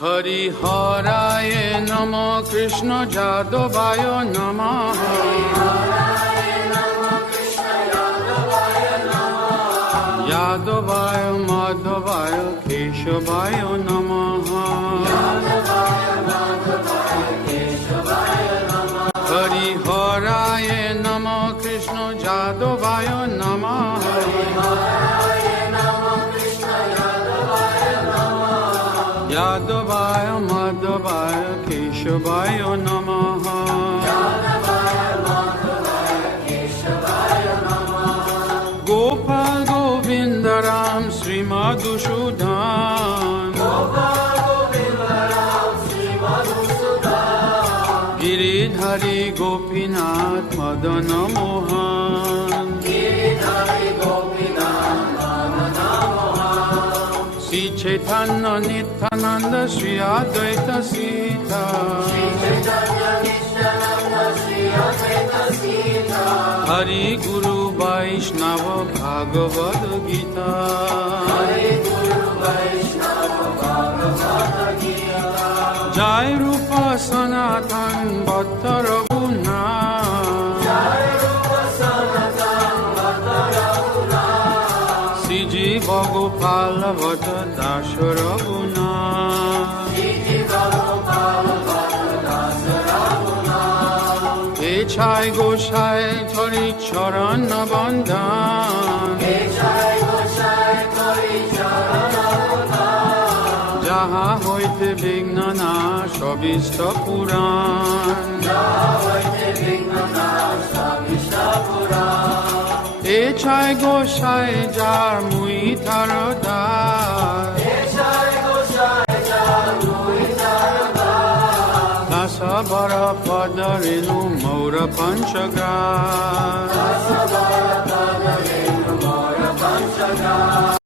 হরিহরায় নমঃ কৃষ্ণ যাদবায় নমঃ যাদবায় মাধবায় কেশবায় নমঃ হরিহরায় নমঃ কৃষ্ণ যাদবায় নমঃ যাদবায় মাধবায় কেশবায় নমঃ গোপাল গোবিন্দ রাম শ্রীমধুসূদন গিরিধারী গোপীনাথ মদন মোহন শ্রী চৈতন্য নিত্যানন্দ শ্রী অদ্বৈত সীতা হরি গুরু বৈষ্ণব ভাগবত গীতা জয় রূপ সনাতন ভক্ত রঘুনাথ শ্রীজীব গোপাল ভট্ট দাস রঘুনাথ ছাই গোসাই ধরি চরণ বন্দন যাহা হইতে বিঘ্ন নাশ অভীষ্ট পুরাণ এ ছাই গোসাই যার মুই তার দাস দাস বর পদ রেণু মৌর পঞ্চগ্রাস